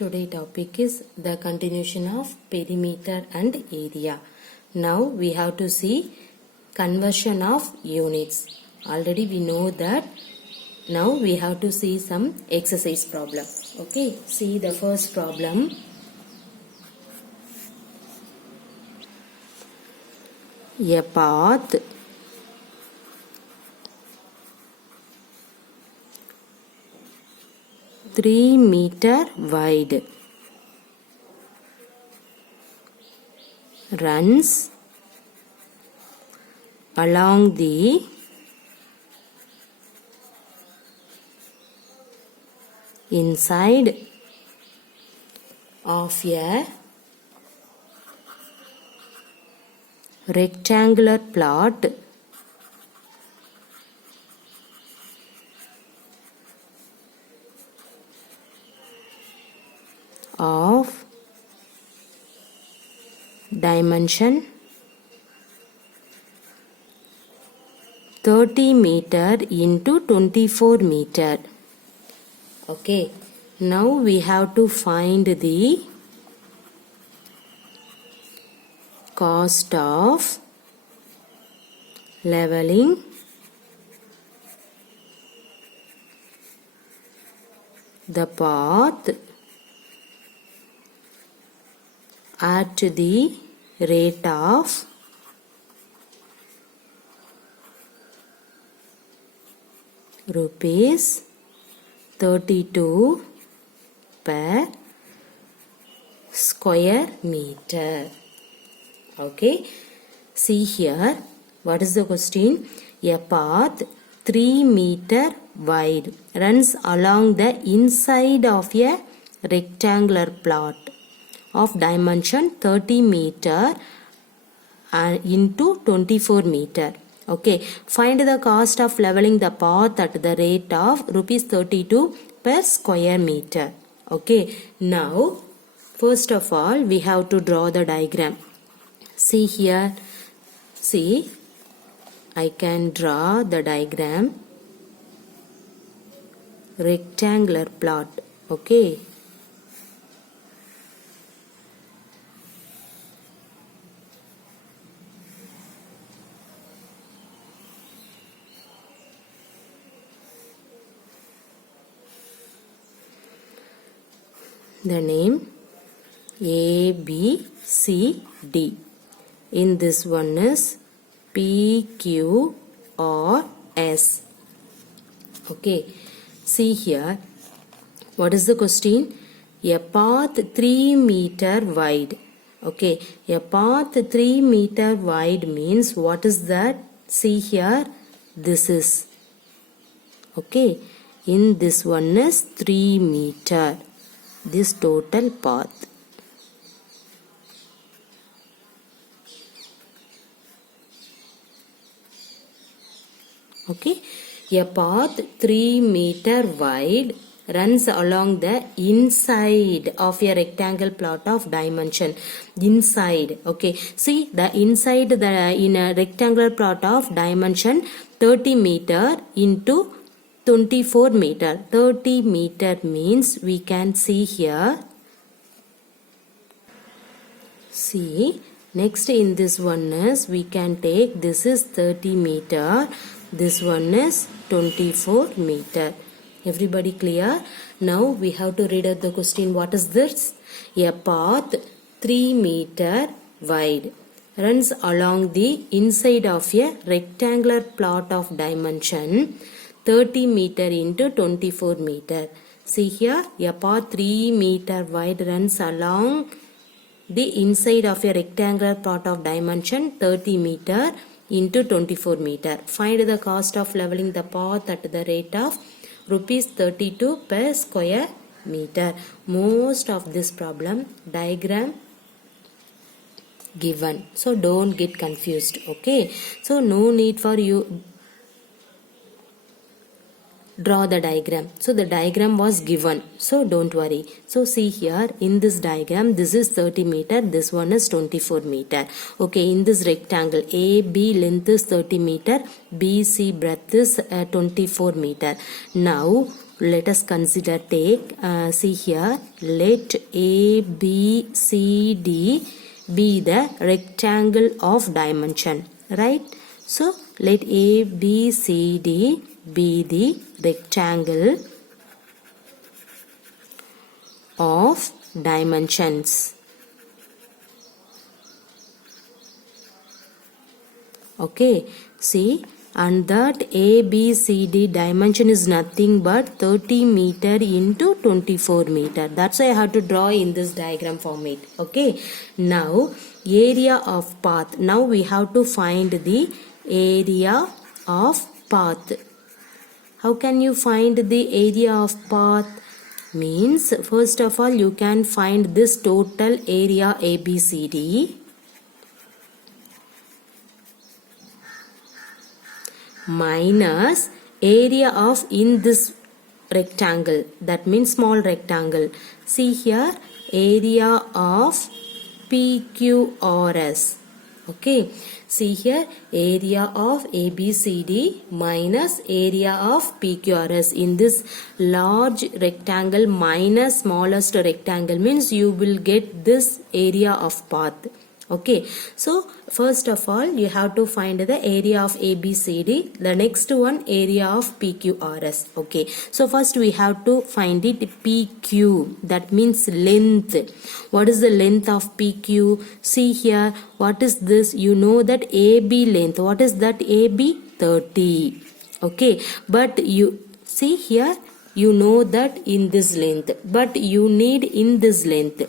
Today topic is the continuation of perimeter and area. Now we have to see conversion of units. Already we know that. Now we have to see some exercise problem. Okay, see the first problem. A path three meter wide runs along the inside of a rectangular plot of dimension 30 meter into 24 meter. Okay, now we have to find the cost of leveling the path at the rate of rupees 32 per square meter. Okay, see here, what is the question? A path 3 meter wide runs along the inside of a rectangular plot of dimension 30 meter into 24 meter. Okay, find the cost of leveling the path at the rate of rupees 32 per square meter. Okay, now first of all we have to draw the diagram. See here, see, I can draw the diagram, rectangular plot. Okay, the name A, B, C, D. In this one is P, Q, or S. Okay, see here, what is the question? A path 3 meter wide. Okay, a path 3 meter wide means what is that? See here, this is. Okay, in this one is 3 meter. This total path. Okay, a path 3 meter wide runs along the inside of a rectangle plot of dimension. Inside. Okay, see the inside in a rectangular plot of dimension 30 meter into 24 meter. 30 meter means we can see here. See, next in this one is we can take, this is 30 meter. This one is 24 meter. Everybody clear? Now we have to read out the question. What is this? A path 3 meter wide runs along the inside of a rectangular plot of dimension 30 meter into 24 meter. See here, a path 3 meter wide runs along the inside of a rectangular plot of dimension 30 meter into 24 meter. Find the cost of leveling the path at the rate of rupees 32 per square meter. Most of this problem diagram given, so don't get confused. Okay, so no need for you draw the diagram. So the diagram was given, so don't worry. So see here, in this diagram, this is 30 meter, this one is 24 meter. Okay, in this rectangle, AB length is 30 meter, BC breadth is 24 meter. Now let us consider see here, let ABCD be the rectangle of dimension, right? So let ABCD be the rectangle of dimensions. Okay, see, and that ABCD dimension is nothing but 30 meter into 24 meter. That's why I have to draw in this diagram format. Okay, now area of path. Now we have to find the area of path. How can you find the area of path? Means first of all you can find this total area ABCD minus area of in this rectangle, that means small rectangle. See here, area of PQRS. Okay, see here, area of ABCD minus area of PQRS. In this large rectangle minus smallest rectangle means you will get this area of path. Okay, so first of all you have to find the area of ABCD, the next one area of PQRS. Okay, so first we have to find it PQ, that means length. What is the length of PQ? See here, what is this? You know that AB length. What is that AB? 30. Okay, but you see here, you know that in this length, but you need in this length.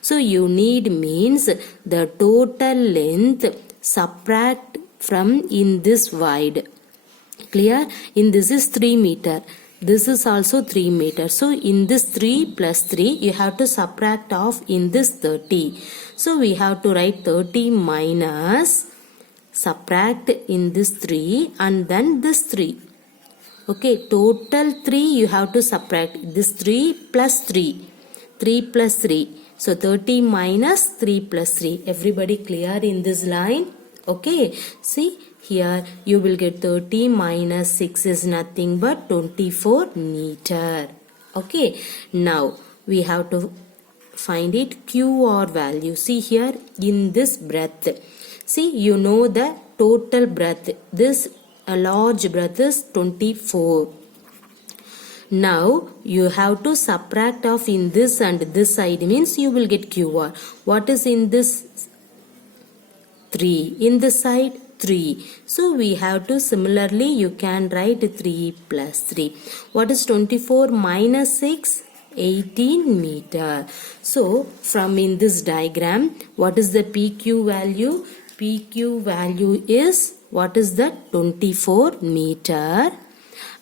So you need means the total length subtract from in this wide. Clear? In this is 3 meter. This is also 3 meter. So in this 3 plus 3 you have to subtract off in this 30. So we have to write 30 minus subtract in this 3 and then this 3. Okay, total 3 you have to subtract this 3 plus 3. 3 plus 3. So 30 minus 3 plus 3. Everybody clear in this line? Okay, see here you will get 30 minus 6 is nothing but 24 meter. Okay, now we have to find it QR value. See here in this breadth. See, you know the total breadth. This a large breadth is 24. Now you have to subtract off in this and this side means you will get QR. What is in this? 3. In this side 3. So we have to similarly you can write 3 plus 3. What is 24 minus 6? 18 meter. So from in this diagram, what is the PQ value? PQ value is, what is that? 24 meter.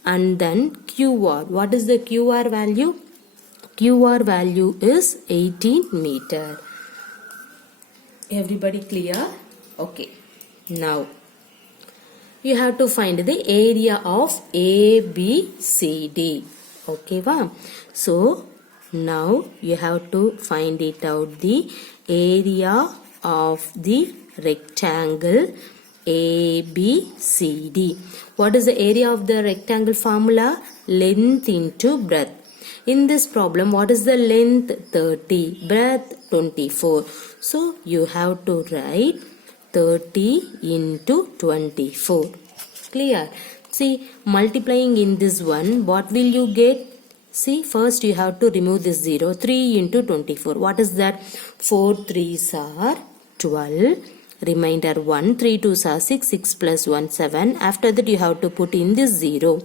And then QR. What is the QR value? QR value is 18 meter. Everybody clear? Okay. Now you have to find the area of ABCD. Okay, wow. So now you have to find it out, the area of the rectangle ABCD. What is the area of the rectangle formula? Length into breadth. In this problem, what is the length? 30. Breadth 24. So you have to write 30 into 24. Clear? See, multiplying in this one, what will you get? See, first you have to remove this 0. 3 into 24. What is that? 4 3s are 12. Remainder 1. 3 2s are 6. 6 plus 1 7. After that you have to put in this 0.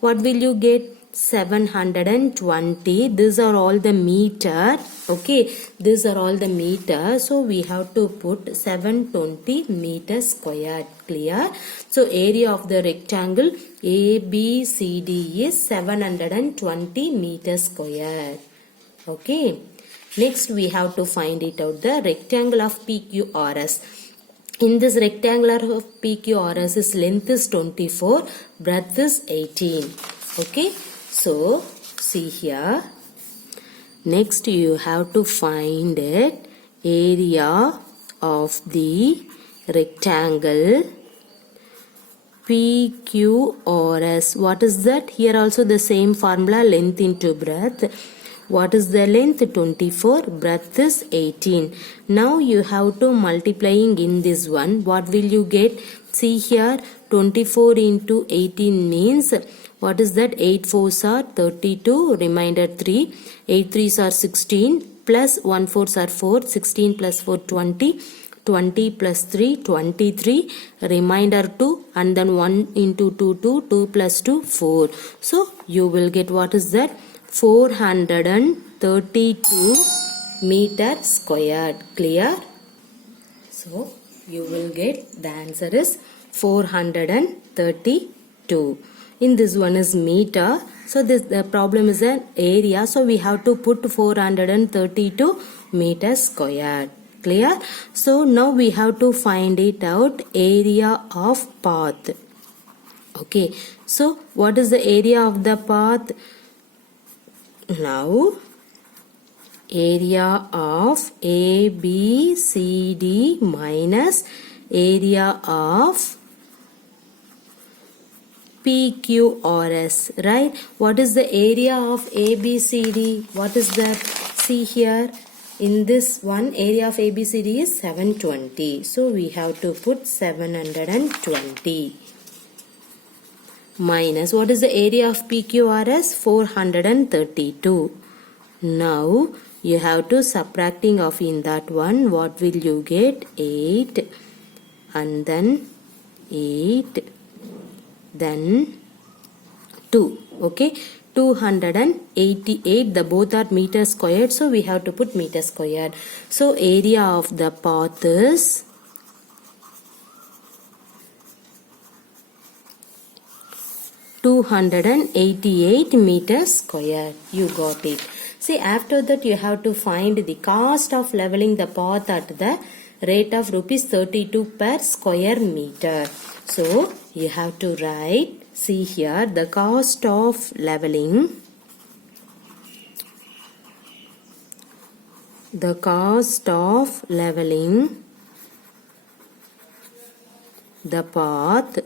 What will you get? 720. These are all the meter. Okay, these are all the meter. So we have to put 720 meter squared. Clear? So area of the rectangle ABCD is 720 meter squared. Okay. Next we have to find it out, the rectangle of PQRS. In this rectangular of PQRS, its length is 24, breadth is 18. Okay. So, see here. Next you have to find it, area of the rectangle PQRS. What is that? Here also the same formula, length into breadth. What is the length? 24. Breadth is 18. Now you have to multiplying in this one. What will you get? See here, 24 into 18 means, what is that? 8 4s are 32, remainder 3. 8 3s are 16, plus 1 4s are 4, 16 plus 4 20. 20 plus 3, 23, remainder 2, and then 1 into 2, 2 plus 2, 4. So, you will get, what is that? 432 meter squared. Clear? So, you will get, the answer is 432. In this one is meter. So, the problem is an area. So, we have to put 432 meter squared. Clear? So now we have to find it out, area of path. Okay. So what is the area of the path? Now area of ABCD minus area of PQRS, right? What is the area of ABCD? What is that? See here. In this one, area of ABCD is 720. So, we have to put 720. Minus, what is the area of PQRS? 432. Now, you have to subtracting off in that one. What will you get? 8. And then 8. Then 2. Okay. 288, the both are meter squared, so we have to put meter squared. So area of the path is 288 meters squared. You got it. See, after that you have to find the cost of leveling the path at the rate of rupees 32 per square meter. So you have to write, see here, the cost of leveling, the path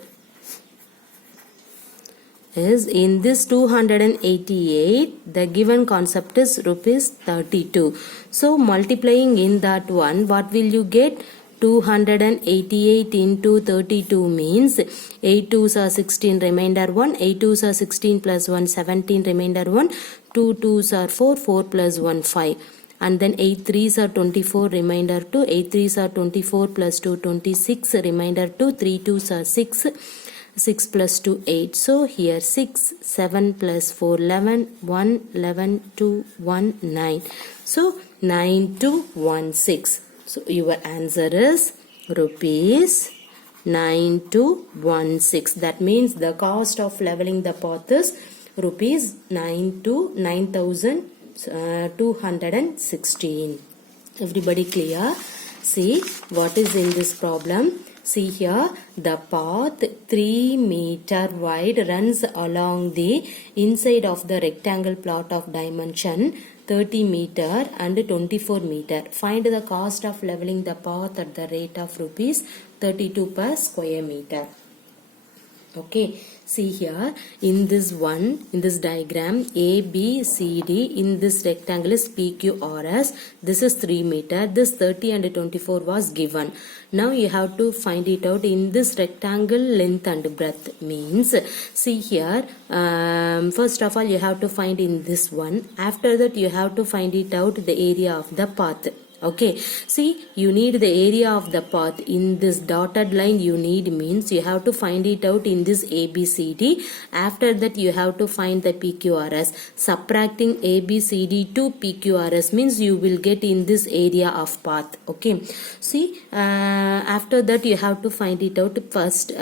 is, in this 288, the given concept is rupees 32. So multiplying in that one, what will you get? 288 into 32 means 8 2s are 16, remainder 1, 8 2s are 16 plus 1, 17, remainder 1, 2 2s are 4, 4 plus 1, 5. And then 8 3s are 24, remainder 2, 8 3s are 24 plus 2, 26, remainder 2, 3 2s are 6, 6 plus 2, 8. So here 6, 7 plus 4, 11, 1, 11, 2, 1, 9. So 9216. So your answer is rupees 9216. That means the cost of leveling the path is rupees 9,216. Everybody clear? See what is in this problem. See here, the path 3 meter wide runs along the inside of the rectangle plot of dimension 30 meter and 24 meter. Find the cost of leveling the path at the rate of rupees 32 per square meter. Okay, see here, in this one, in this diagram, A, B, C, D, in this rectangle is PQRS. This is 3 meter. This 30 and 24 was given. Now you have to find it out in this rectangle length and breadth. Means, see here, first of all you have to find in this one. After that you have to find it out the area of the path. Okay, see, you need the area of the path. In this dotted line you need means you have to find it out in this ABCD. After that you have to find the PQRS. Subtracting ABCD to PQRS means you will get in this area of path. Okay, see, after that you have to find it out first.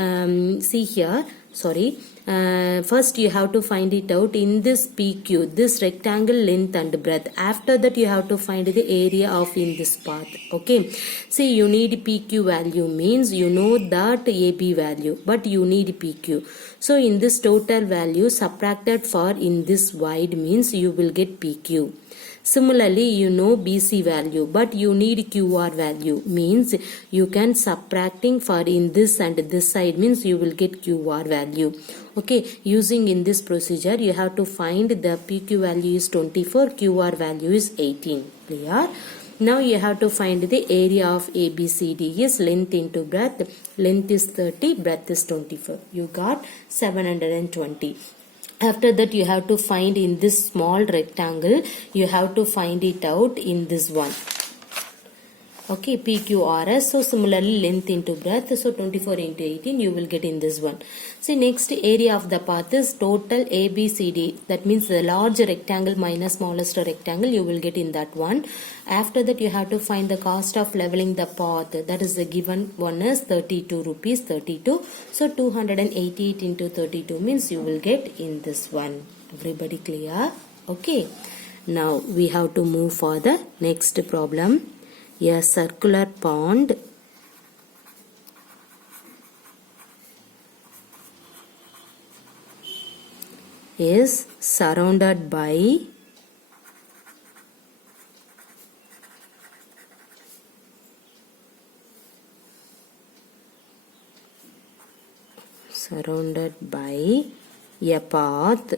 See here, sorry. First you have to find it out in this PQ, this rectangle length and breadth. After that you have to find the area of in this path. Okay, see, you need PQ value means you know that AB value, but you need PQ. So in this total value subtracted for in this wide means you will get PQ. Similarly, you know BC value, but you need QR value. Means you can subtracting for in this and this side means you will get QR value. Okay, using in this procedure, you have to find the PQ value is 24, QR value is 18. Clear? Now you have to find the area of ABCD is length into breadth. Length is 30, breadth is 24. You got 720. After that, you have to find in this small rectangle, you have to find it out in this one. Okay, PQRS. So similarly, length into breadth. So 24 into 18, you will get in this one. See, next area of the path is total ABCD. That means the large rectangle minus smallest rectangle, you will get in that one. After that, you have to find the cost of leveling the path. That is the given one is 32 rupees 32. So 288 into 32 means you will get in this one. Everybody clear? Okay. Now we have to move for the next problem. A circular pond is surrounded by a path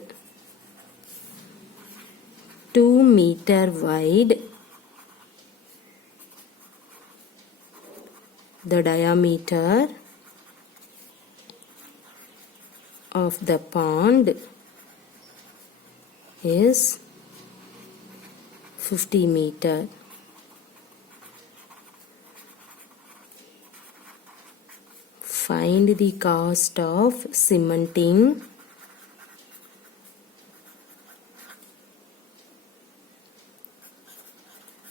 2 meter wide. The diameter of the pond is 50 meter. Find the cost of cementing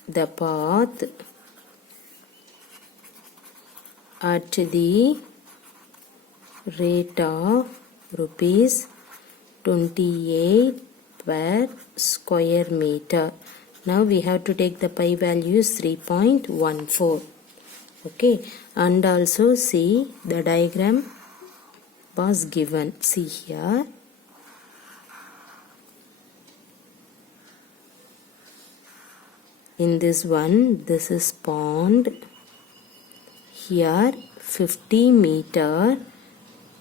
the path at the rate of rupees 28 per square meter. Now we have to take the pi value is 3.14. Okay, and also see the diagram was given. See here. In this one, this is pond. Here 50 meter.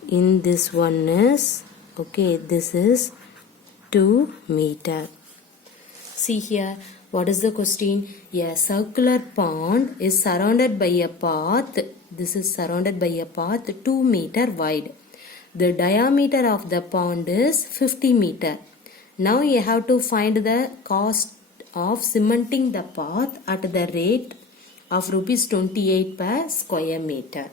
In this one is, okay, this is 2 meter. See here, what is the question? A circular pond is surrounded by a path. This is surrounded by a path 2 meter wide. The diameter of the pond is 50 meter. Now you have to find the cost of cementing the path at the rate of rupees 28 per square meter.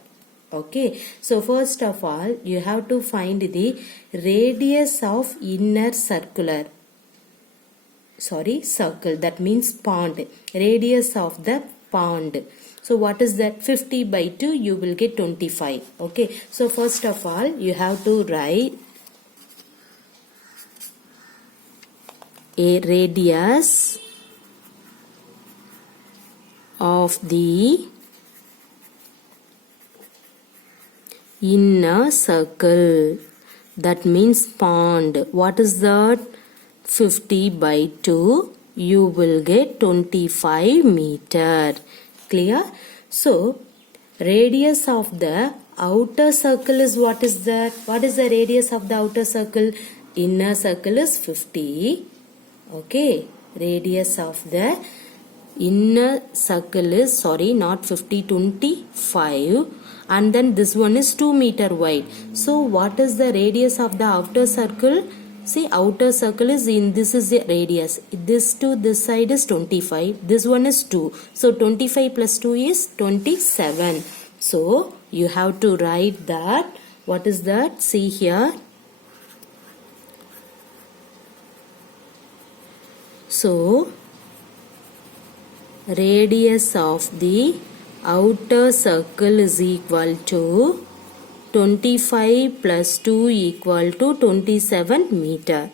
Okay, so first of all, you have to find the radius of inner circle. That means pond. Radius of the pond. So what is that? 50 by 2, you will get 25. Okay, so first of all, you have to write a radius of the inner circle. That means pond. What is that? 50 by 2. You will get 25 meter. Clear? So, radius of the outer circle is what is that? What is the radius of the outer circle? Inner circle is 50. Okay. Radius of the inner circle is, not 50, 25. And then this one is 2 meter wide. So what is the radius of the outer circle? See, outer circle is this is the radius. This to this side is 25. This one is 2. So 25 plus 2 is 27. So you have to write that. What is that? See here. So radius of the outer circle is equal to 25 plus 2 equal to 27 meter.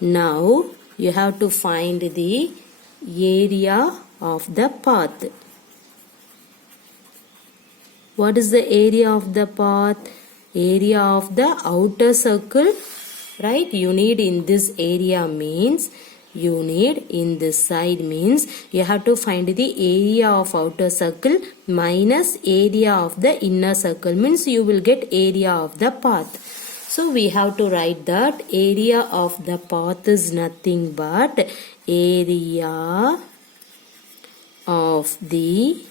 Now you have to find the area of the path. What is the area of the path? Area of the outer circle, right? You need in this area means unit in this side means you have to find the area of outer circle minus area of the inner circle means you will get area of the path. So we have to write that area of the path is nothing but area of the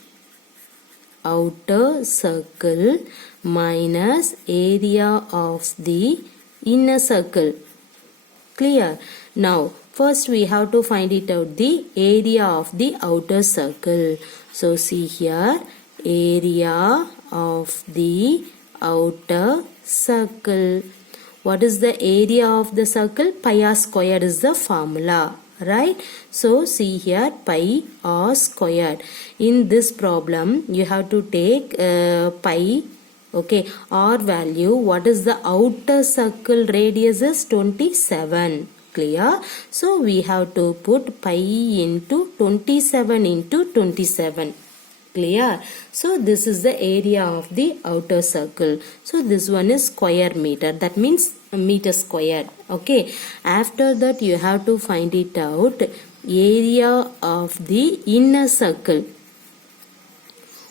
outer circle minus area of the inner circle. Clear? Now first we have to find it out the area of the outer circle. So see here, area of the outer circle. What is the area of the circle? Pi r squared is the formula, right? So see here, pi r squared. In this problem you have to take pi, okay, r value. What is the outer circle radius is 27. Clear? So we have to put pi into 27 into 27. Clear? So this is the area of the outer circle. So this one is square meter. That means meter squared. Okay. After that you have to find it out area of the inner circle.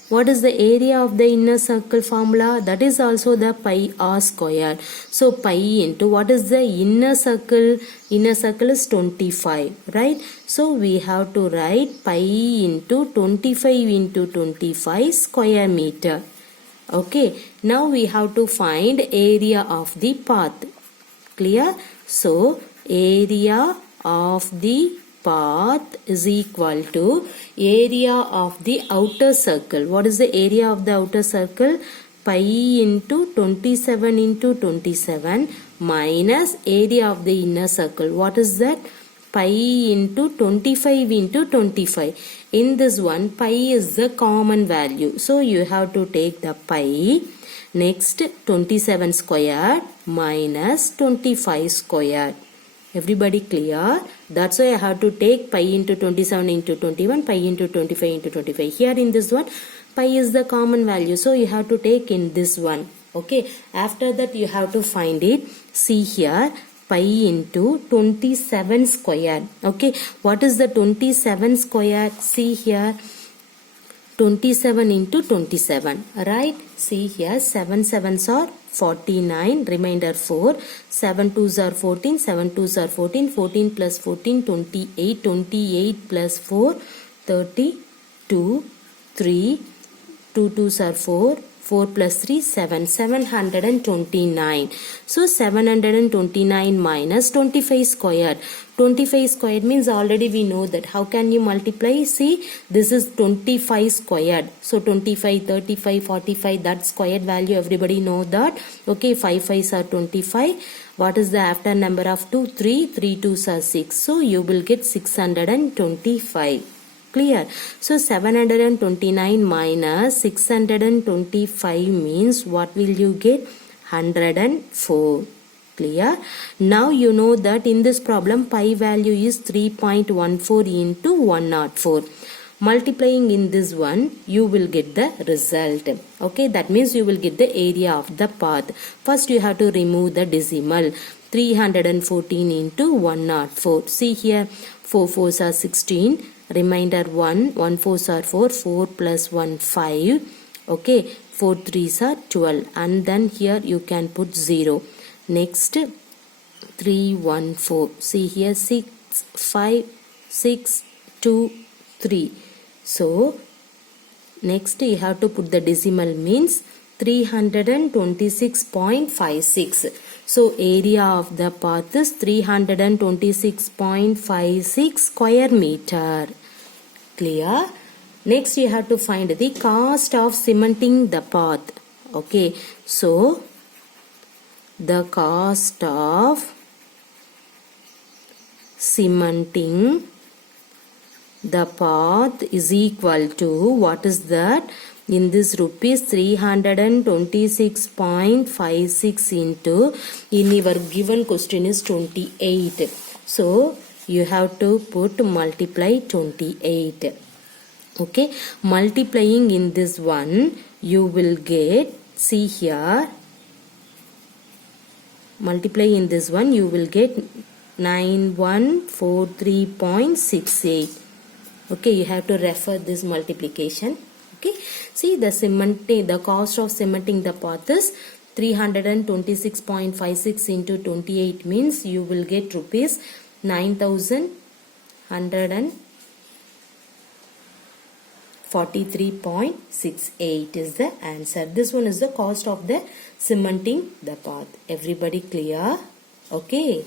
What is the area of the inner circle formula? That is also the pi r squared. So pi into what is the inner circle? Inner circle is 25, right? So we have to write pi into 25 into 25 square meter. Okay. Now we have to find area of the path. Clear? So area of the path is equal to area of the outer circle. What is the area of the outer circle? Pi into 27 into 27 minus area of the inner circle. What is that? Pi into 25 into 25. In this one, pi is the common value. So you have to take the pi. Next, 27 squared minus 25 squared. Everybody clear? That's why I have to take pi into 27 into 21, pi into 25 into 25. Here in this one, pi is the common value. So you have to take in this one. Okay. After that you have to find it. See here, pi into 27 squared. Okay. What is the 27 squared? See here. 27 into 27, right? See here, 7 7s are 49, remainder 4, 7 2s are 14, 7 2s are 14, 14 plus 14, 28, 28 plus 4, 32, 3, 2 2s are 4, 4 plus 3, 7, 729. So 729 minus 25 squared. 25 squared means already we know that. How can you multiply? See, this is 25 squared. So 25, 35, 45, that squared value everybody know that. Okay, 5 5s are 25. What is the after number of 2? 3, 3 2s are 6. So you will get 625. Clear? So 729 minus 625 means what will you get? 104. Clear? Now you know that in this problem pi value is 3.14 into 104. Multiplying in this one, you will get the result. Okay, that means you will get the area of the path. First you have to remove the decimal. 314 into 104. See here, 4 4s are 16. Remainder 1, 1 4s are 4, 4 plus 1 5, okay, 4 3s are 12 and then here you can put 0. Next 3 1 4, see here 6 5 6 2 3. So next you have to put the decimal means 326.56. So area of the path is 326.56 square meter. Clear? Next you have to find the cost of cementing the path. Okay. So the cost of cementing the path is equal to, what is that? In this rupees 326.56 into, in your given question is 28. So you have to put multiply 28. Okay, multiplying in this one you will get, see here, multiply in this one you will get 9143.68. Okay, you have to refer this multiplication. Okay, see the cost of cementing the path is 326.56 into 28 means you will get rupees 9,143.68 is the answer. This one is the cost of the cementing the path. Everybody clear? Okay.